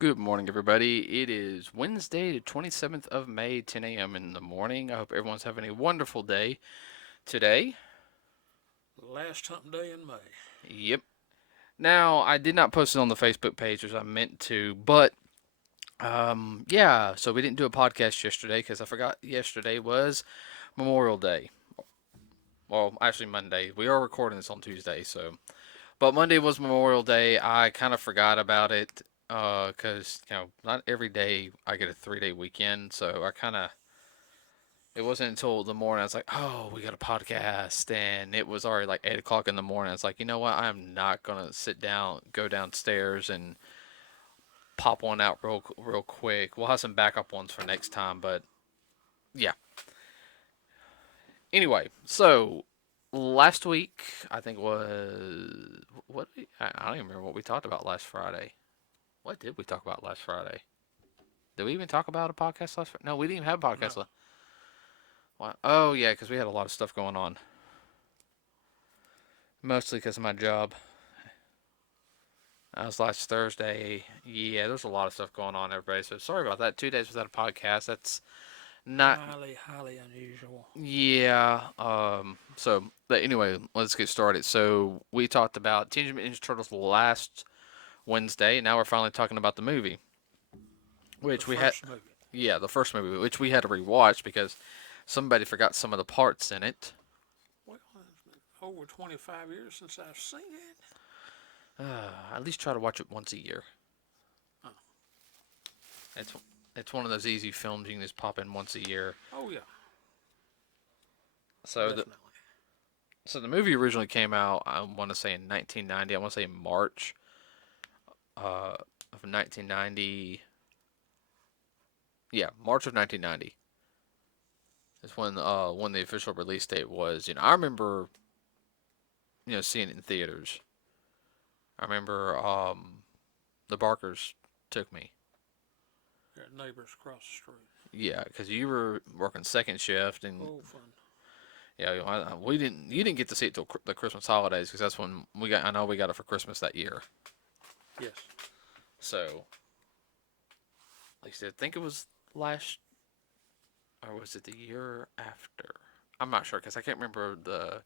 Good morning, everybody. It is Wednesday, the 27th of May, 10 a.m. in the morning. I hope everyone's having a wonderful day today. Last hump day in May. Yep. Now, I did not post it on the Facebook page as I meant to, but yeah, so we didn't do a podcast yesterday because I forgot yesterday was Memorial Day. Well, actually Monday. We are recording this on Tuesday, but Monday was Memorial Day. I kind of forgot about it because not every day I get a 3 day weekend, so I kind of it wasn't until the morning I was like, oh, we got a podcast, and it was already like 8 o'clock in the morning. I was like, you know what? I'm not gonna sit down, go downstairs, and pop one out real quick. We'll have some backup ones for next time, but yeah. Anyway, so last week I think was what I don't even remember what we talked about last Friday. What did we talk about last Friday? Did we even talk about a podcast last Friday? No, we didn't even have a No. podcast. Oh yeah, because we had a lot of stuff going on. Mostly because of my job. That was last Thursday. Yeah, there's a lot of stuff going on, everybody. So sorry about that. 2 days without a podcast. That's not. Highly unusual. Yeah. But anyway, let's get started. So we talked about Teenage Mutant Ninja Turtles last Wednesday. Now we're finally talking about the movie, The which we had. first movie. Yeah, the first movie, which we had to rewatch because somebody forgot some of the parts in it. Well, it's been over 25 years since I've seen it. At least try to watch it once a year. Oh, It's it's one of those easy films you can just pop in once a year. oh yeah, So the definitely. So the movie originally came out, I want to say in 1990. I want to say March uh, of 1990. Yeah, March of 1990 is when the official release date was. I remember seeing it in theaters. I remember the Barkers took me. They're neighbors across the street. Yeah, because you were working second shift, and Oh, fun. yeah, we didn't. You didn't get to see it till the Christmas holidays because that's when we got. I know we got it for Christmas that year. Yes. So, like I said, I think it was last or was it the year after? I'm not sure because I can't remember the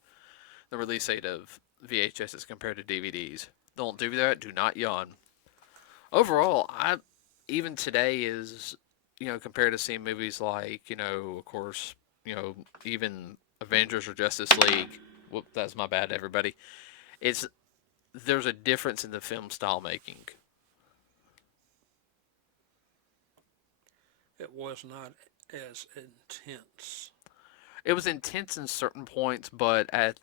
release date of VHS compared to DVDs. Don't do that. Do not yawn. Overall, I even today is compared to seeing movies like of course even Avengers or Justice League. Whoop, that's my bad, everybody. It's There's a difference in the film style making. It was not as intense. It was intense in certain points, but I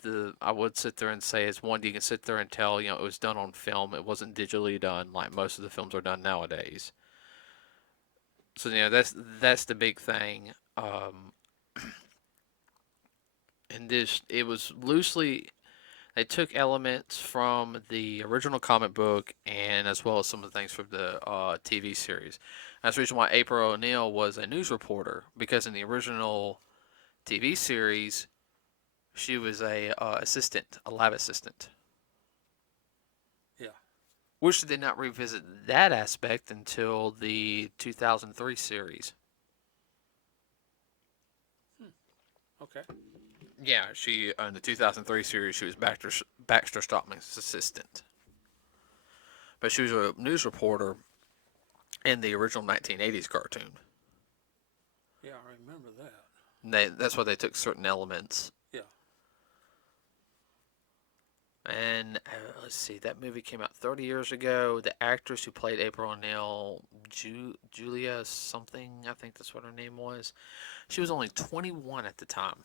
would sit there and say it's one you can sit there and tell it was done on film. It wasn't digitally done like most of the films are done nowadays. So that's the big thing. And this it was loosely they took elements from the original comic book and as well as some of the things from the TV series. That's the reason why April O'Neil was a news reporter because in the original TV series she was a assistant, a lab assistant. Yeah. Which they did not revisit that aspect until the 2003 series. Hmm. Okay. Yeah, she in the 2003 series she was Baxter Stockman's assistant, but she was a news reporter in the original 1980s cartoon. Yeah, I remember that. That's why they took certain elements. Yeah. And let's see, that movie came out 30 years ago. The actress who played April O'Neil, Julia something, I think that's what her name was. She was only 21 at the time.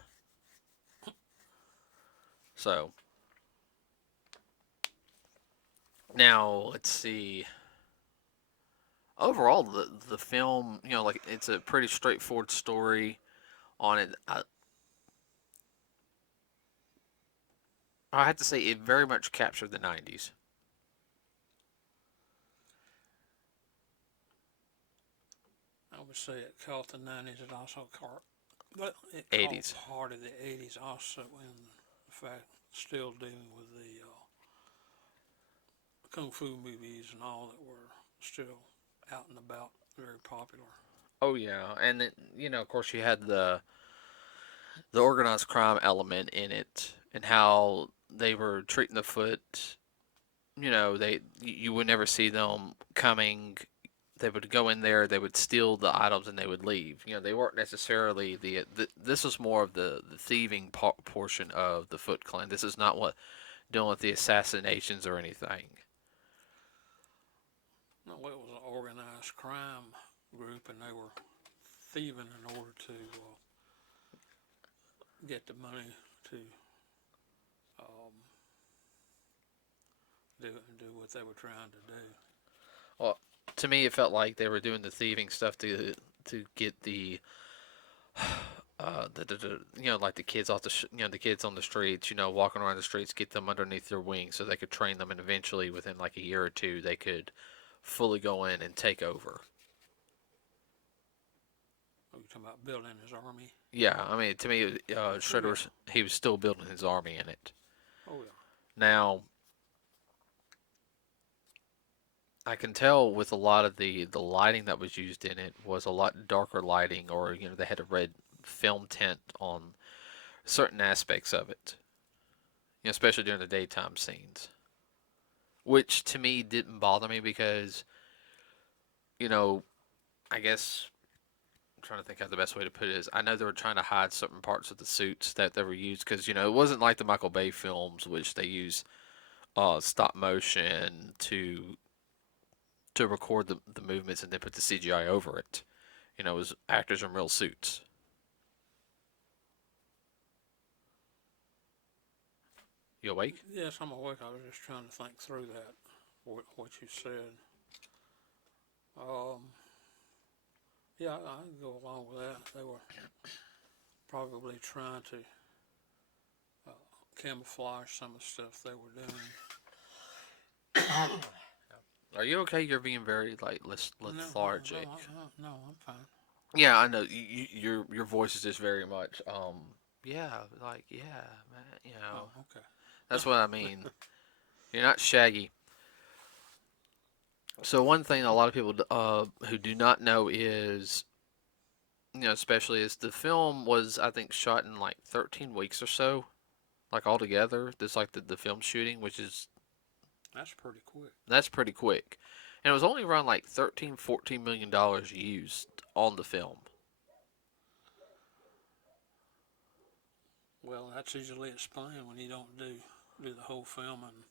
So now let's see. Overall, the film, like it's a pretty straightforward story on it. I have to say it very much captured the 90s, I would say it caught the 90s. It also caught, but it caught 80s. part of the 80s also in the fact still dealing with the kung fu movies and all that were still. out and about, very popular. Oh yeah, and then, of course, you had the organized crime element in it, and how they were treating the foot. You would never see them coming. They would go in there, they would steal the items, and they would leave. They weren't necessarily this was more of the thieving portion of the Foot Clan. This is not what dealing with the assassinations or anything. No, well, it was an organized crime group, and they were thieving in order to get the money to um, do what they were trying to do. Well, to me, it felt like they were doing the thieving stuff to get like the kids off the kids on the streets, walking around the streets, get them underneath their wings so they could train them, and eventually, within like a year or two, they could fully go in and take over. Are you talking about building his army? Yeah, I mean, to me, Oh Shredder yeah, was he was still building his army in it. oh yeah. Now, I can tell with a lot of the lighting that was used in it was a lot darker lighting, or they had a red film tint on certain aspects of it, especially during the daytime scenes, which to me didn't bother me because you know I guess I'm trying to think how the best way to put it is. I know they were trying to hide certain parts of the suits that they were used because it wasn't like the Michael Bay films, which they use stop motion to record the movements and then put the CGI over it. It was actors in real suits. You awake? Yes, I'm awake. I was just trying to think through that, what you said. Um, yeah, I can go along with that. They were probably trying to uh, camouflage some of the stuff they were doing. Are you okay? You're being very like No, lethargic. no, I'm fine. Yeah, I know. Your voice is just very much yeah, like yeah, man. Oh, okay. That's what I mean. You're not Shaggy. So one thing a lot of people who do not know is, especially is the film was I think shot in like 13 weeks or so, like altogether. There's like the film shooting, which is That's pretty quick. that's pretty quick, and it was only around like 13-14 million dollars used on the film. Well, that's easily explained when you don't do the whole film in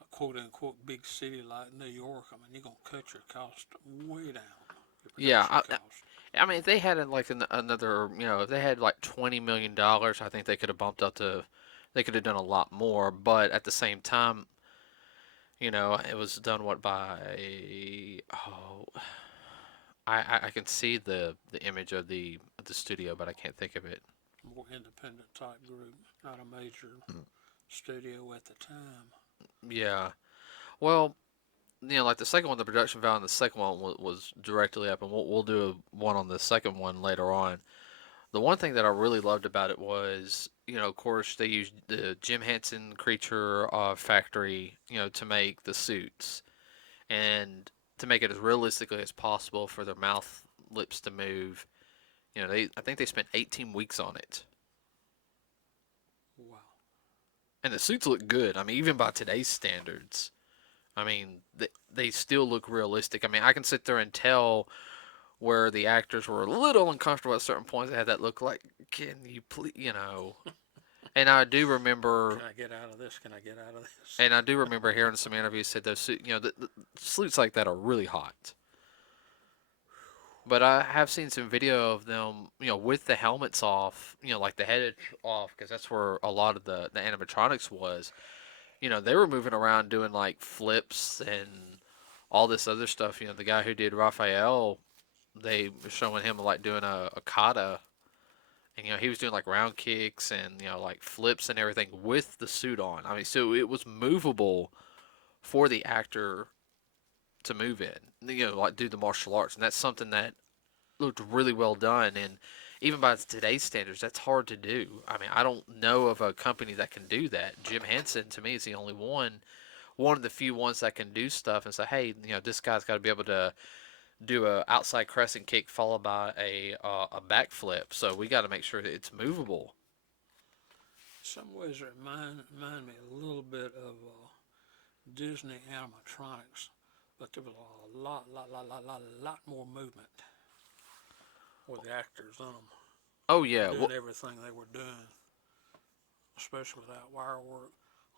a quote unquote big city like New York. I mean, you're gonna cut your cost way down, your Yeah, production cost. I mean, if they had like another, if they had like $20 million, I think they could have bumped up to, they could have done a lot more. But at the same time, it was done what by, oh, I can see the image of the studio, but I can't think of it. More independent type group, not a major studio at the time. Yeah, well, like the second one, the production value on the second one was directly up, and we'll do one on the second one later on. The one thing that I really loved about it was, of course, they used the Jim Henson Creature Factory, to make the suits and to make it as realistically as possible for their mouth lips to move. I think they spent 18 weeks on it, Wow. and the suits look good. I mean, even by today's standards, I mean, they still look realistic. I mean, I can sit there and tell where the actors were a little uncomfortable at certain points. They had that look like, can you please. And I do remember, Can I get out of this? Can I get out of this? and I do remember hearing some interviews said those the suits like that are really hot. But I have seen some video of them, with the helmets off, like the head off, because that's where a lot of the animatronics was. They were moving around doing like flips and all this other stuff. The guy who did Raphael, they were showing him like doing a kata, and he was doing like round kicks and like flips and everything with the suit on. I mean, so it was movable for the actor to move in, like do the martial arts, and that's something that looked really well done. And even by today's standards, that's hard to do. I mean, I don't know of a company that can do that. Jim Henson to me is the only one one of the few ones that can do stuff and say, hey, this guy's got to be able to do a outside crescent kick followed by a backflip. So we got to make sure that it's movable. Some ways it remind me a little bit of Disney animatronics, but there was a lot more movement with the actors on them Oh yeah, doing well, everything they were doing, especially without wire work.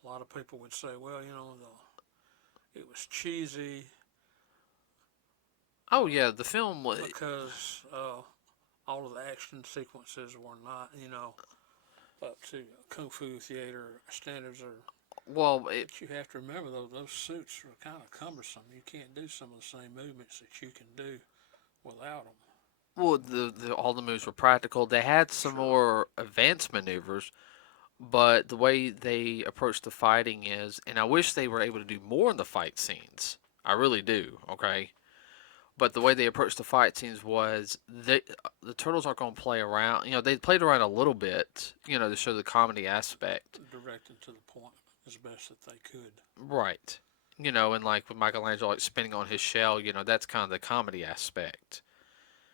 A lot of people would say, well, it was cheesy oh yeah, the film. because all of the action sequences were not, up to kung fu theater standards. Or Well, but you have to remember those suits are kind of cumbersome. You can't do some of the same movements that you can do without them. all the moves were practical. They had some Sure, more advanced maneuvers, but the way they approached the fighting is, and I wish they were able to do more in the fight scenes. I really do. Okay, but the way they approached the fight scenes was the turtles aren't going to play around. They played around a little bit, to show the comedy aspect. directed to the point as best that they could. Right. And like with Michelangelo like spinning on his shell, that's kind of the comedy aspect.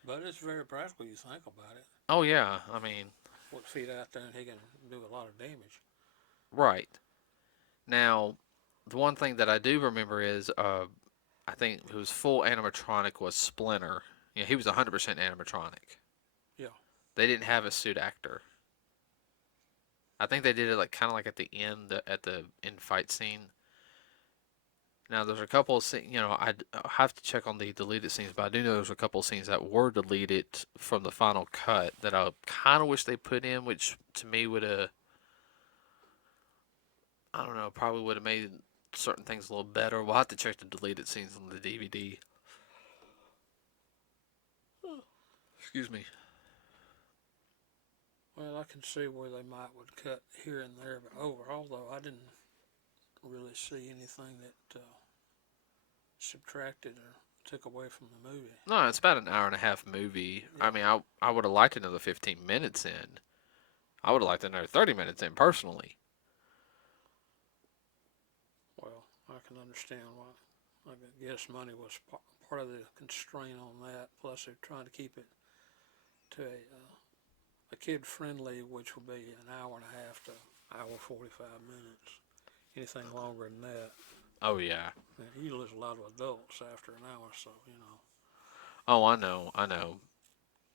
But it's very practical. You think about it. Oh yeah, I mean, Put feet out there and he can do a lot of damage. right. Now, the one thing that I do remember is I think it was full animatronic was Splinter. He was 100% animatronic. Yeah. They didn't have a suit actor. I think they did it like kind of like at the end at the end fight scene. Now there's a couple of scenes, I have to check on the deleted scenes, but I do know there's a couple of scenes that were deleted from the final cut that I kind of wish they put in, which to me would have, I don't know, probably would have made certain things a little better. We'll have to check the deleted scenes on the DVD. Excuse me. Well, I can see where they might would cut here and there, but overall, though, I didn't really see anything that subtracted or took away from the movie. No, it's about an hour and a half movie. I Yeah. mean, I would have liked another 15 minutes in. I would have liked another 30 minutes in personally. Well, I can understand why. I guess money was part of the constraint on that. Plus, they're trying to keep it to a kid friendly, which will be an hour and a half to hour 45 minutes. Anything longer than that, Oh yeah. you lose a lot of adults after an hour, so. Oh, I know. I know.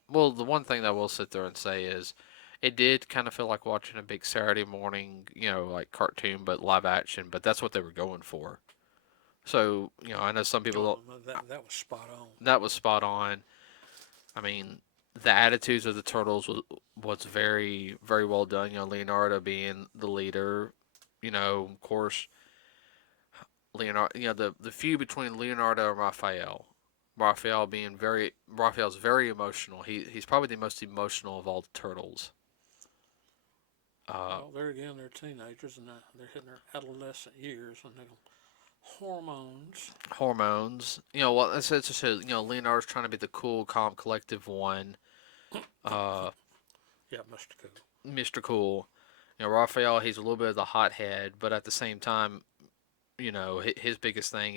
Well, the one thing that I will sit there and say is it did kind of feel like watching a big Saturday morning, like cartoon, but live action, but that's what they were going for. So, I know some people Oh, don't, that was spot on. that was spot on. I mean, the attitudes of the turtles was very, very well done. Leonardo being the leader, of course, Leonardo, the feud between Leonardo and Raphael. Raphael's very emotional. He's probably the most emotional of all the turtles. Uh, Well, there again, they're teenagers and they're hitting their adolescent years and they're hormones. Hormones. Well, it's just Leonardo's trying to be the cool, calm, collective one. Uh, Yeah, Mr. Cool. Mr. Cool. Raphael, he's a little bit of the hothead, but at the same time, his biggest thing,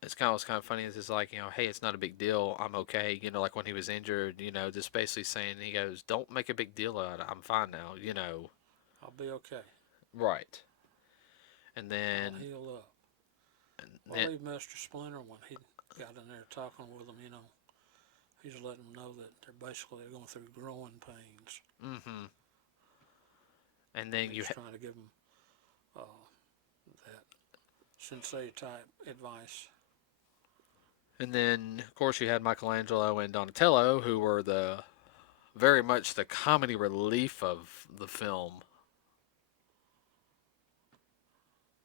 what's kind of funny is it's like, hey, it's not a big deal. I'm okay. Like when he was injured, just basically saying, he goes, don't make a big deal out of it. I'm fine now. I'll be okay. Right. And I'll then, heal up. and Well, then leave Mr. Splinter when he got in there talking with them, he's letting them know that they're basically going through growing pains. mm-hmm. And And then he's trying to give them uh, that sensei type advice. of course you had Michelangelo and Donatello, who were very much the comedy relief of the film.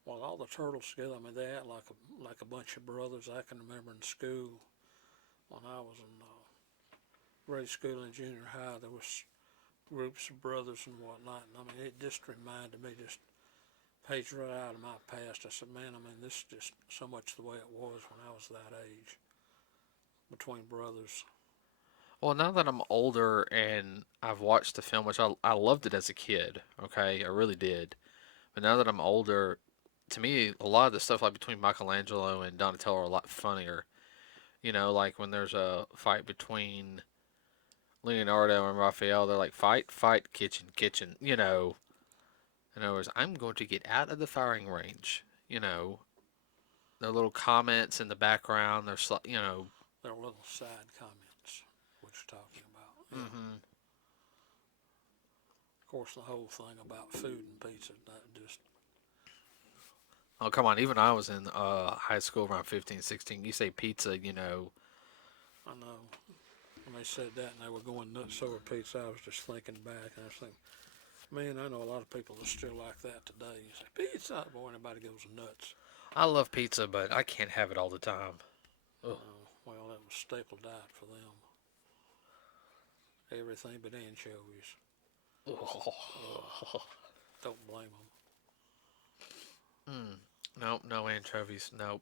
Well, all the turtles together, I mean, they act like a bunch of brothers. I can remember in school when I was in grade school and junior high, there was groups of brothers and whatnot. And I mean, it just reminded me, just page right out of my past. I said, man, I mean, this is just so much the way it was when I was that age between brothers. Well, now that I'm older and I've watched the film, which I loved it as a kid, okay, I really did. But now that I'm older, to me, a lot of the stuff like between Michelangelo and Donatello are a lot funnier. You know, like when there's a fight between Leonardo and Raphael, they're like, fight, fight, kitchen, kitchen. You know, in other words, I'm going to get out of the firing range. You know, their little comments in the background, you know. They're little side comments, what you're talking about. Yeah. Mm-hmm. Of course, the whole thing about food and pizza, that just, Oh, come on. Even I was in high school around 15, 16. You say pizza, you know. I know. When they said that and they were going nuts over pizza, I was just thinking back and I was thinking, man, I know a lot of people that still like that today. You say pizza, boy, anybody goes nuts. I love pizza, but I can't have it all the time. Ugh. Well, that was staple diet for them. Everything but anchovies. Don't blame them. Mm. Nope, no anchovies. Nope.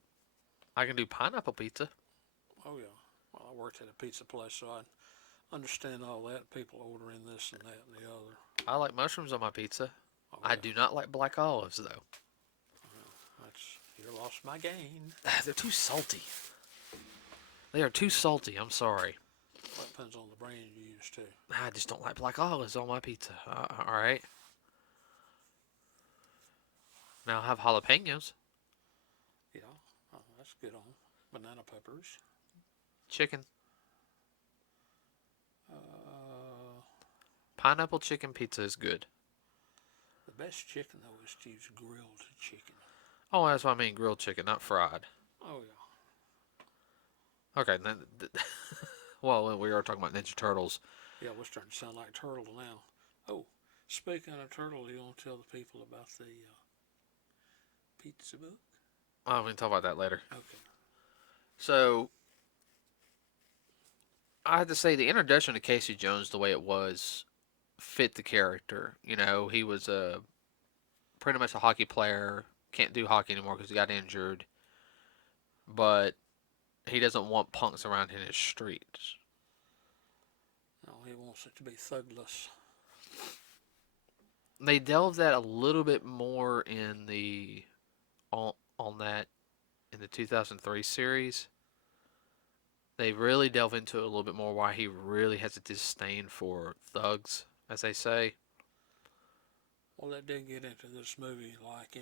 I can do pineapple pizza. Oh yeah. Well, I worked at a pizza place, so I understand all that. People ordering this and that and the other. I like mushrooms on my pizza. Oh I yeah. do not like black olives, though. Well, that's you lost my gain. They're too salty. They are too salty. I'm sorry. Well, it depends on the brand you use too. I just don't like black olives on my pizza. All right. Now I'll have jalapenos. Yeah, that's good on banana peppers. Chicken. Uh, Pineapple chicken pizza is good. the best chicken though is to use grilled chicken. Oh, that's what I mean. Grilled chicken, not fried. Oh yeah. Okay. Then, well, we were talking about Ninja Turtles. Yeah, we're starting to sound like turtle now. Oh, speaking of turtle, you want to tell the people about the pizza book? Oh, we can talk about that later. Okay. So I have to say the introduction to Casey Jones, the way it was, fit the character. You know, he was a pretty much a hockey player. Can't do hockey anymore because he got injured. But he doesn't want punks around in his streets. No, he wants it to be thugless. They delved that a little bit more in the on that in the 2003 series. They really delve into it a little bit more why he really has a disdain for thugs, as they say. Well, that did get into this movie, like,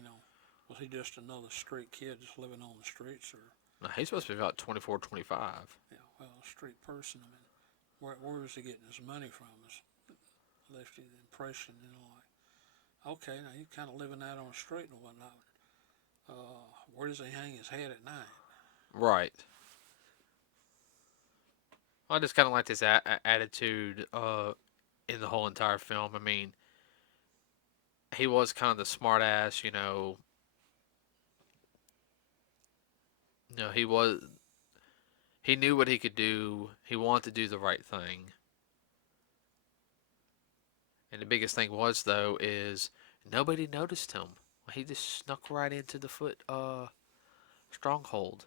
was he just another street kid just living on the streets, or, Now, he's supposed to be about 24, 25. well, a street person? I mean, where is he getting his money from? Is left you the impression, like, okay, now he's kind of living out on the street and whatnot. Where does he hang his head at night? Right. I just kind of like this attitude in the whole entire film. I mean, he was kind of the smart ass, you know. You know, he knew what he could do. He wanted to do the right thing. And the biggest thing was though is nobody noticed him. He just snuck right into the foot stronghold.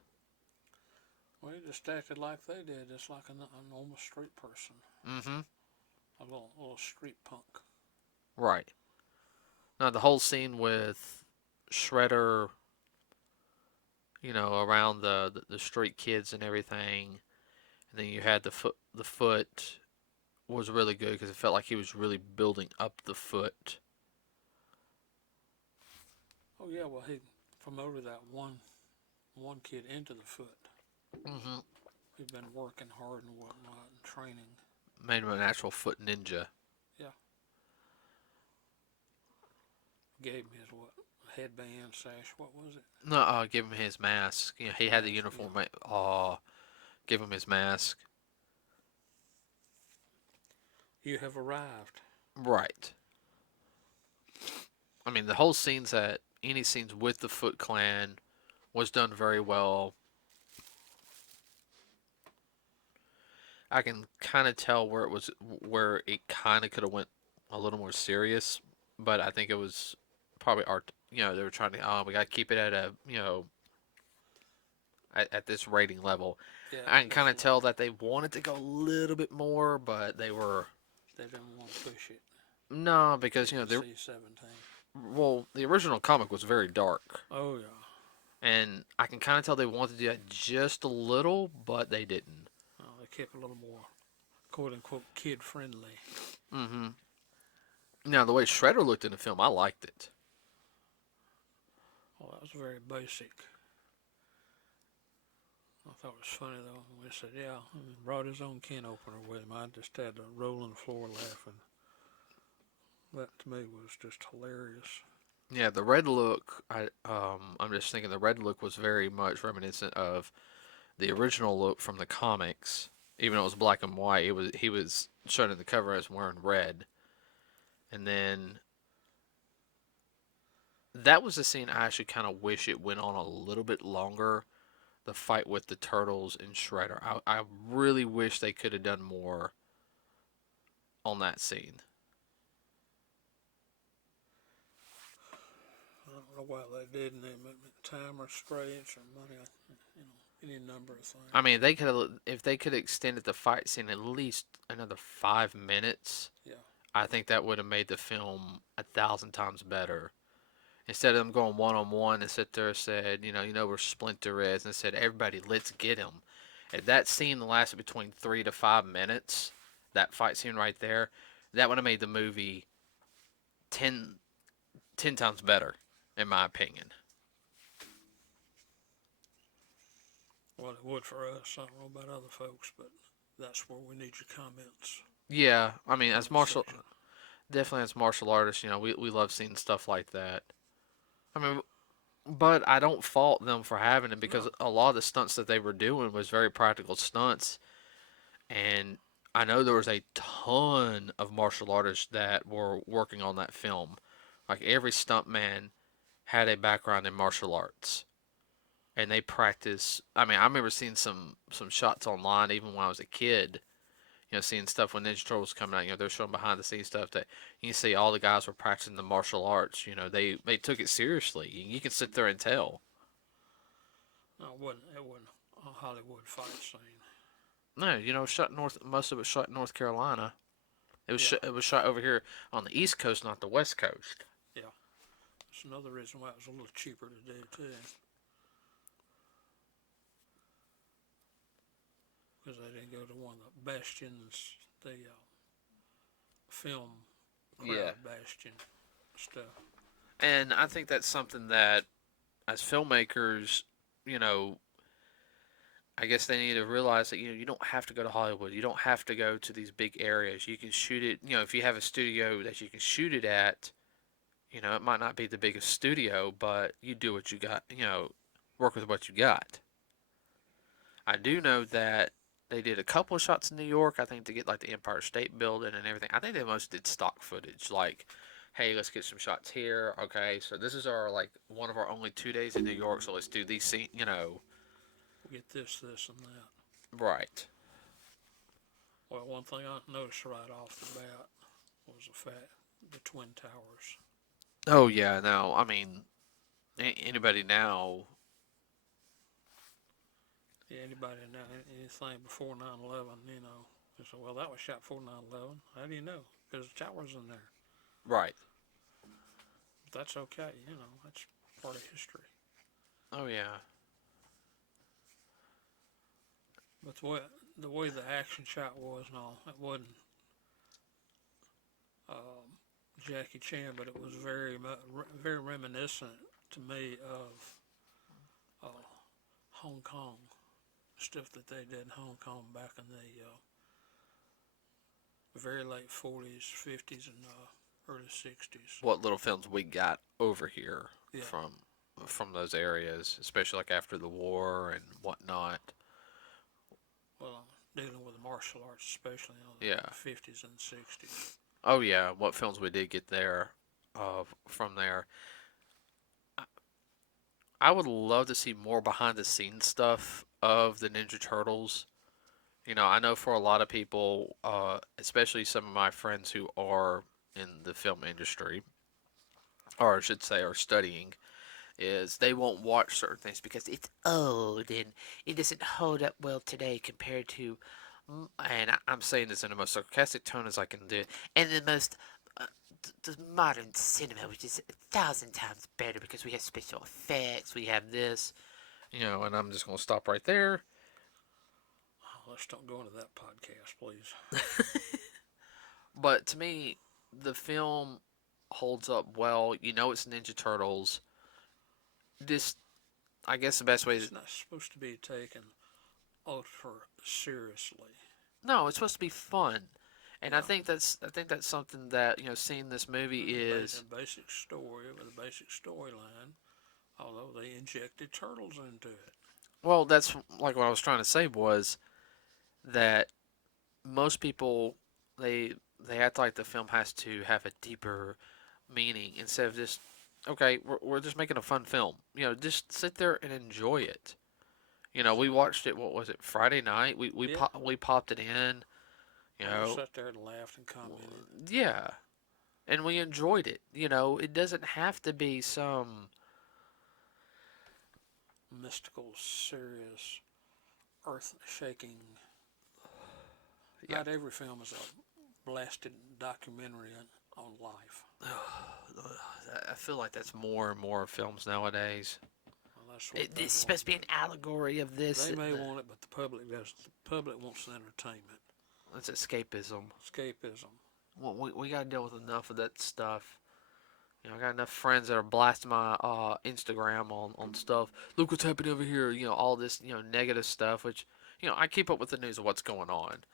Well, he just acted like they did, just like a normal street person, Mm-hmm. a little street punk. Right. Now the whole scene with Shredder, you know, around the street kids and everything, and then you had the foot was really good because it felt like he was really building up the foot. Oh yeah, well he promoted that one kid into the foot. Mm-hmm. He'd been working hard and whatnot and training. Made him an actual foot ninja. Yeah, gave him his what headband sash. What was it? No, give him his mask. You know, he had the Mask. uniform. Yeah. Give him his mask. You have arrived. Right. I mean, the whole scenes that any scenes with the Foot Clan was done very well. I can kind of tell where it kind of could have went a little more serious, but I think it was probably art. You know, they were trying to. We got to keep it at a at this rating level. Yeah, I can kind of definitely. tell that they wanted to go a little bit more, but they were They didn't want to push it no because you know they're NC-17. well, the original comic was very dark, Oh yeah. and I can kind of tell they wanted to do that just a little, but they didn't. They kept a little more quote unquote kid friendly. Mm-hmm. Now, the way Shredder looked in the film, I liked it. Well, that was very basic. I thought it was funny though when he said, "Yeah," he brought his own can opener with him. I just had to roll on the floor laughing. That to me was just hilarious. Yeah, the red look. I'm just thinking the red look was very much reminiscent of the original look from the comics. Even though it was black and white, he was shown in the cover as wearing red. And then that was the scene I actually kind of wish it went on a little bit longer. The fight with the turtles and Shredder. I really wish they could have done more on that scene. I don't know why they didn't. They time restraints or money, any number of I things. mean, they could have if they could have extended the fight scene at least another 5 minutes. Yeah. I think that would have made the film 1,000 times better. Instead of them going one on one and sit there and said, where Splinter is, and said, everybody, let's get him. If that scene lasted between 3 to 5 minutes, that fight scene right there, that would have made the movie 10, 10 times better, in my opinion. Well, it would for us. I don't know about other folks, but that's where we need your comments. Yeah, I mean, Comment section. definitely as martial artists, we love seeing stuff like that. I mean, but I don't fault them for having it because No. a lot of the stunts that they were doing was very practical stunts. And I know there was a ton of martial artists that were working on that film. Like every stuntman had a background in martial arts, and they practice. I mean, I remember seeing some shots online even when I was a kid. Seeing stuff when Ninja Turtles coming out. They're showing behind the scenes stuff that you see all the guys were practicing the martial arts. They took it seriously. You can sit there and tell. No, it wasn't. It wasn't a Hollywood fight scene. No, shot north. Most of it shot in North Carolina. Yeah. It was shot over here on the East Coast, not the West Coast. Yeah. That's another reason why it was a little cheaper to do too, because they didn't go to one of the bastions, the film Yeah. crowd bastion stuff. And I think that's something that, as filmmakers, you know, I guess they need to realize that you don't have to go to Hollywood. You don't have to go to these big areas. You can shoot it. If you have a studio that you can shoot it at, it might not be the biggest studio, but you do what you got. Work with what you got. I do know that they did a couple of shots in New York. I think to get like the Empire State Building and everything. I think they most did stock footage, like, hey, let's get some shots here. Okay, so this is our like one of our only 2 days in New York, so let's do these scenes. Get this, and that. Right. Well, one thing I noticed right off the bat was the fact the Twin Towers. Oh yeah. No, I mean, anybody now. Yeah, anybody know anything before 9/11, they say, well, that was shot before 9/11. How do you know? Because the towers in there. Right. But that's okay, that's part of history. Oh yeah. But the way the action shot was and all, it wasn't um, Jackie Chan, but it was very reminiscent to me of uh, Hong Kong stuff that they did in Hong Kong back in the very late 40s, 50s, and early 60s. What little films we got over here Yeah. from those areas, especially like after the war and whatnot. Well, dealing with the martial arts, especially Yeah. the 50s and 60s. Oh yeah. What films we did get there, from there. I would love to see more behind the scenes stuff of the Ninja Turtles. I know for a lot of people, especially some of my friends who are in the film industry, or I should say, are studying, is they won't watch certain things because it's old and it doesn't hold up well today compared to. And I'm saying this in the most sarcastic tone as I can do, and the most the modern cinema, which is 1,000 times better because we have special effects, we have this, And I'm just gonna stop right there. Oh, let's don't go into that podcast, please. But to me, the film holds up well. It's Ninja Turtles. This, I guess, the best way. It's not supposed to be taken ultra seriously. No, it's supposed to be fun, and I Yeah. think that's something that seeing this movie is. A basic story with a basic storyline, although they injected turtles into it. Well, that's like what I was trying to say was that most people they they act like the film has to have a deeper meaning instead of just okay, we're just making a fun film. Just sit there and enjoy it. We watched it. What was it? Friday night. Yeah. We popped it in. You I know, sat there and laughed and commented. yeah, and we enjoyed it. It doesn't have to be some. Mystical, serious, earth shaking. Yeah. Not every film is a blasted documentary on life. I feel like that's more and more films nowadays. Well, that's what It's supposed to be an allegory of this. They may want it, but the public does. The public wants the entertainment. It's escapism. Escapism. Well, we got to deal with enough of that stuff. I got enough friends that are blasting my Instagram on stuff. Look what's happening over here. All this negative stuff, which I keep up with the news of what's going on.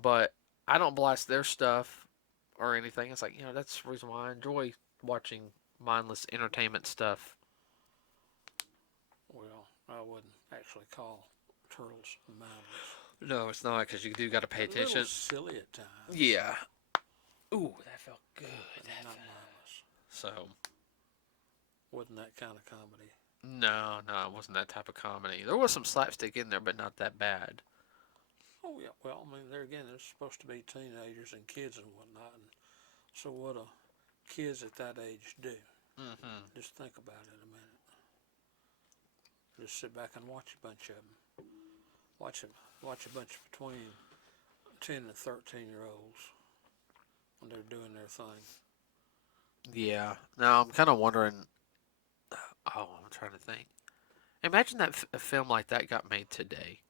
But I don't blast their stuff or anything. It's like that's the reason why I enjoy watching mindless entertainment stuff. Well, I wouldn't actually call turtles mindless. No, it's not because you do got to pay A attention. little silly at times. Yeah. Ooh, that felt good. Not mindless. So. Wasn't that kind of comedy. No, it wasn't that type of comedy. There was some slapstick in there, but not that bad. Oh yeah, well, I mean, there again, they're supposed to be teenagers and kids and whatnot, and so what do kids at that age do? Mm-hmm. Just think about it a minute. Just sit back and watch a bunch of them. Watch a bunch between 10 and 13-year-olds when they're doing their thing. Yeah. Now I'm kind of wondering. Oh, I'm trying to think. Imagine that a film like that got made today.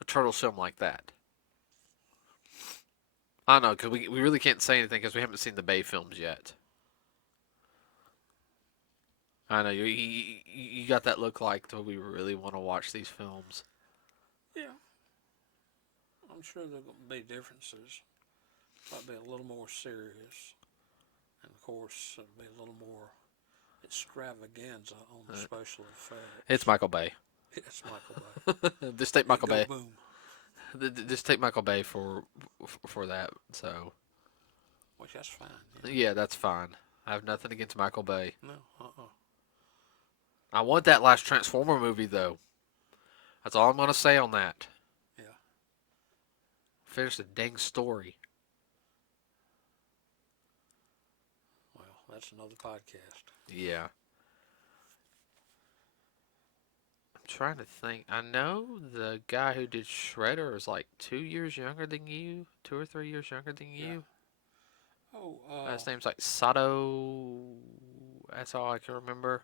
A Turtles film like that. I don't know, because we really can't say anything because we haven't seen the Bay films yet. I know, you got that look like, do we really want to watch these films? Yeah, I'm sure there are going to be differences. Might be a little more serious, and of course, it'll be a little more extravaganza on the special effects. It's Michael Bay. It's Michael Bay. Just take Michael Bay. Boom. Just take Michael Bay for that. So. Which that's fine. Yeah, that's fine. I have nothing against Michael Bay. No. I want that last Transformer movie though. That's all I'm gonna say on that. Yeah. Finish the dang story. Well, that's another podcast. Yeah. I'm trying to think. I know the guy who did Shredder is like 2 years younger than you, 2 or 3 years younger than you. Oh, His name's like Sato. That's all I can remember.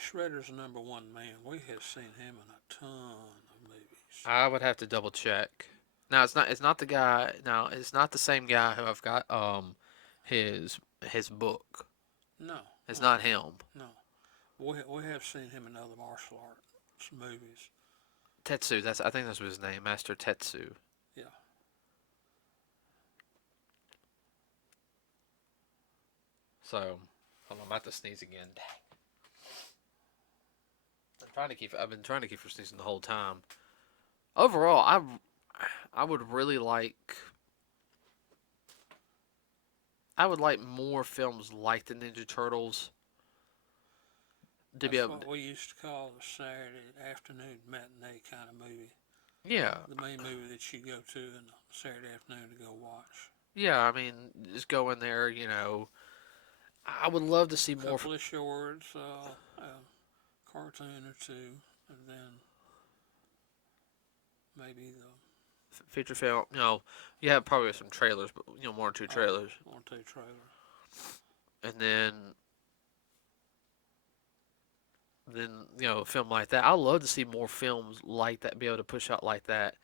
Shredder's number one man. We have seen him in a ton of movies. I would have to double check. No, it's not. It's not the guy. No, it's not the same guy who I've got. His book. No. It's not him. No. We have seen him in other martial arts movies. Tetsu. I think that's his name. Master Tetsu. Yeah. So, hold on, I'm about to sneeze again. Dang. I've been trying to keep from sneezing the whole time. Overall, I would really like. I would like more films like the Ninja Turtles. That's what we used to call the Saturday afternoon matinee kind of movie. Yeah. The main movie that you go to in the Saturday afternoon to go watch. Yeah, I mean, just go in there, I would love to see more. Couple of shorts, a cartoon or two, and then maybe the Feature film. You have probably some trailers, but one or two trailers, one or two trailer. and then a film like that. I'd love to see more films like that be able to push out like that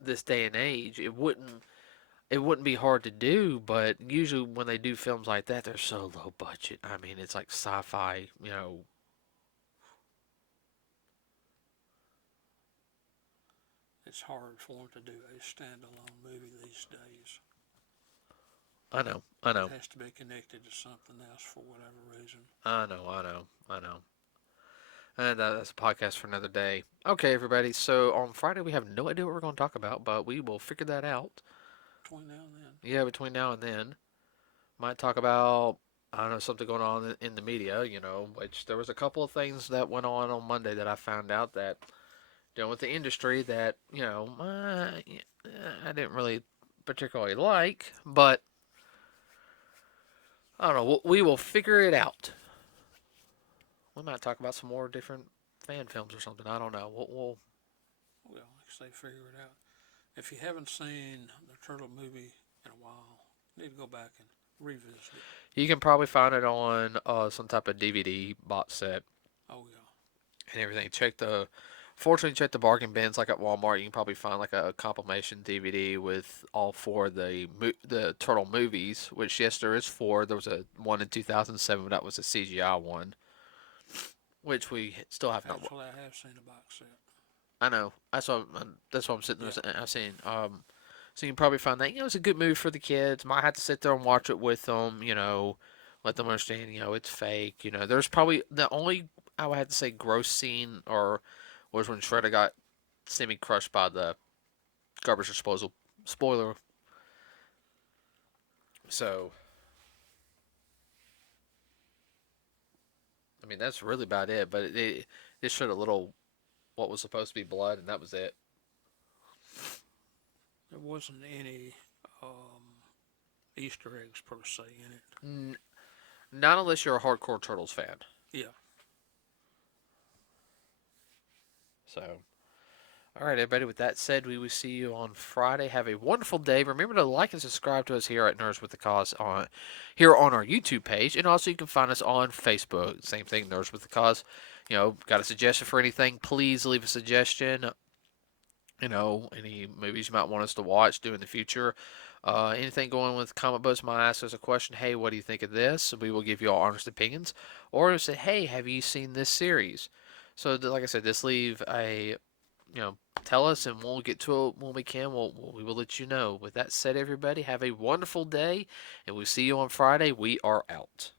this day and age. It wouldn't be hard to do, but usually when they do films like that, they're so low budget. I mean, it's like sci-fi. It's hard for them to do a standalone movie these days. I know, I know, It has to be connected to something else for whatever reason. I know, I know, I know. And that's a podcast for another day. Okay, everybody. So on Friday we have no idea what we're going to talk about, but we will figure that out. Between now and then. Yeah, between now and then, might talk about I don't know something going on in the media. Which there was a couple of things that went on Monday that I found out that dealing with the industry that I didn't really particularly like, but I don't know. We will figure it out. We might talk about some more different fan films or something. I don't know. Well, like I say, figure it out. If you haven't seen the Turtle movie in a while, you need to go back and revisit it. You can probably find it on some type of DVD box set Oh yeah. and everything. Fortunately, check the bargain bins like at Walmart. You can probably find like a compilation DVD with all four of the Turtle movies. Which yes, there is four. There was a one in 2007, but that was a CGI one, which we still have not. Actually, I have seen a box set. I know. That's what I'm sitting Yeah. there. I've seen. So you can probably find that. It's a good movie for the kids. Might have to sit there and watch it with them. Let them understand. It's fake. There's probably the only I would have to say gross scene or was when Shredder got semi crushed by the garbage disposal. Spoiler. So I mean that's really about it. But it showed a little what was supposed to be blood, and that was it. There wasn't any Easter eggs per se in it. Not unless you're a hardcore Turtles fan. Yeah. So, all right, everybody. With that said, we will see you on Friday. Have a wonderful day. Remember to like and subscribe to us here at Nerds with the Cause here on our YouTube page, and also you can find us on Facebook. Same thing, Nerds with the Cause. Got a suggestion for anything? Please leave a suggestion. Any movies you might want us to watch, do in the future. Anything going with comic books, might ask us a question. Hey, what do you think of this? We will give you our honest opinions. Or say, hey, have you seen this series? So, like I said, just leave tell us, and we'll get to it when we can. We will let you know. With that said, everybody, have a wonderful day, and we'll see you on Friday. We are out.